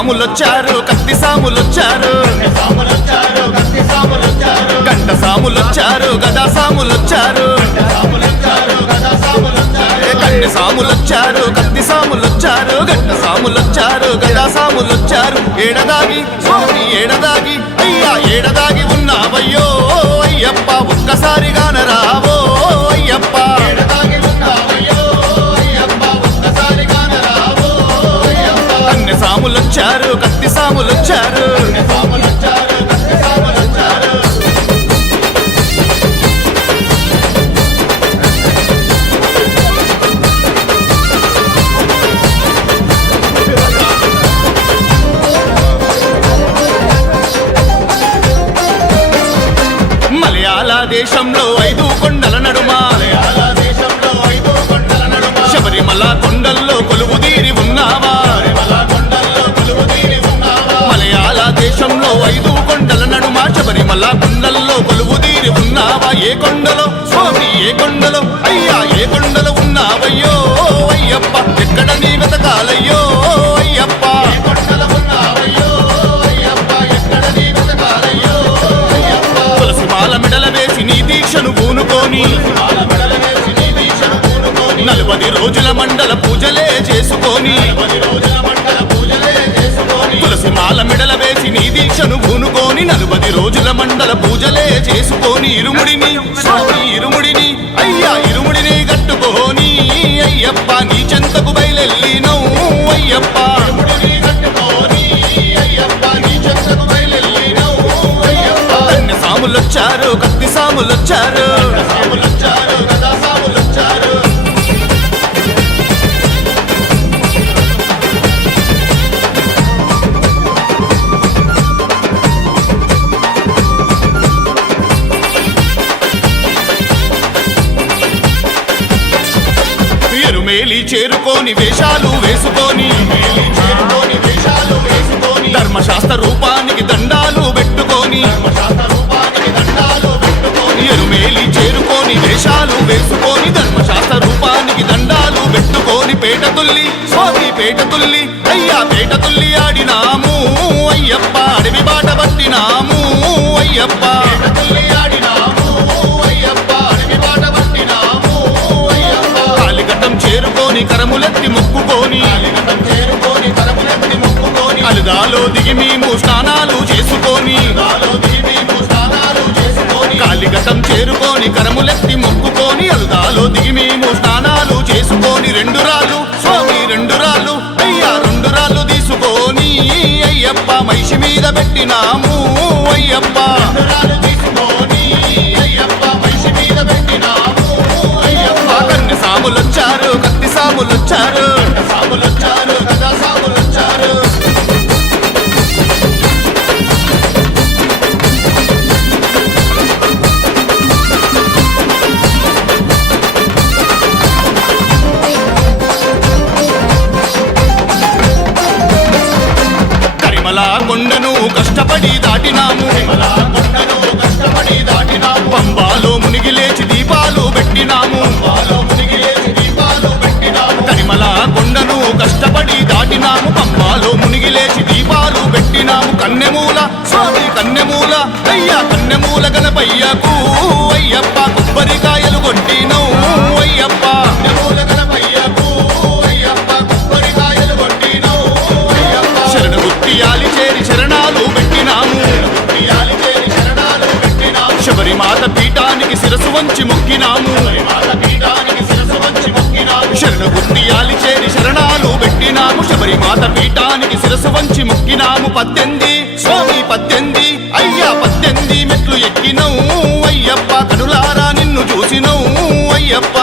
సాములొచ్చారు కత్తి సాములొచ్చారు. గంట సాములొచ్చారు గదా సాములొచ్చారు. సాములొచ్చారు సాములొచ్చారు కన్నె సాములొచ్చారు కత్తి సాములొచ్చారు గంట సాములొచ్చారు గదా సాములొచ్చారు. ఏడదాగి స్వామి ఏడదాగి అయ్యా ఏడదాగి ఉన్నావయ్యో అయ్యప్ప ఒక్కసారిగాన రావో. దేశంలో ఐదు కొండల నడుమ. దేశంలో ఐదు కొండల శబరిమల కొండల్లో కొలువు తీరి ఉన్నావా? కొండల్లో మలయాళ దేశంలో ఐదు కొండల నడుమ. శబరిమల కొండల్లో కొలువు తీరి ఉన్నావా? ఏ కొండలో? స్వామి ఏ కొండలో? అయ్యా ఏ కొండలో ఉన్నావయ్యో? అయ్యప్ప ఎక్కడ నీ వెతకాల? దీక్షను పూనుకొని నలభై రోజుల మండల పూజలే చేసుకొని పది రోజుల మండల పూజలే చేసుకొని తులసి మాల మెడల వేసి నీ దీక్షను పూనుకొని నలభై రోజుల మండల పూజలే చేసుకొని ఇరుముడిని సాములొచ్చారు కత్తి సాములొచ్చారు. సాములొచ్చారు గదా సాములొచ్చారు ఎరుమేలి వేసుకొని మేలి చేరుకొని వేషాలు వేసుకొని ధర్మశాస్త్ర రూపానికి దండాలు పెట్టుకొని చేరుకొని వేషాలు వేసుకొని ధర్మశాస్త్ర రూపానికి దండాలు పెట్టుకొని పేట తుల్లి స్వామి పేట తుల్లి అయ్యా పేట తుల్లి ఆడినాము అయ్యప్ప అడవి బాట పట్టినాము అయ్యప్ప. చేరుకొని కరములెత్తి మొక్కుకొని చేరుకొని కరములెత్తి మొక్కుకొని అలుదాలో దిగి మేము స్నానాలు చేసుకొని కాలిగతం స్నానాలు చేసుకొని చేరుకొని కరము రెండు రాళ్ళు స్వామి రెండు రాళ్ళు అయ్యా రెండు రాళ్ళు తీసుకొని అయ్యప్ప మహిషి మీద పెట్టినాము అయ్యప్ప. లేచి దీపాలు పెట్టినాము కన్నెమూల. స్వామి కన్నెమూల అయ్యా కన్నెమూల గణపయ్యకు. అయ్యప్ప కొబ్బరికాయలు కొట్టినవు అయ్యప్ప మూల గణపయ్యకు. అయ్యప్ప కొబ్బరికాయలు కొట్టినావు అయ్యప్ప. శరణ గుత్తియాలి చేరి శరణాలు పెట్టినాము. ఉయ్యాలి చేరి శరణాలు పెట్టినాము. శబరిమాత పీఠానికి శిరసు వంచి మొక్కినాము. మాత పీఠానికి వంచి మొక్కినాము. శరణ గుత్తియాలి చేరి శరణాలు పెట్టినాము శబరిమాత పీఠానికి శిరసు వంచి ముక్కినాము. పద్దెంది స్వామి పద్దెంది అయ్యా పద్దెంది మెట్లు ఎక్కినవు. అయ్యప్ప కనులారా నిన్ను చూసినవు. అయ్యప్ప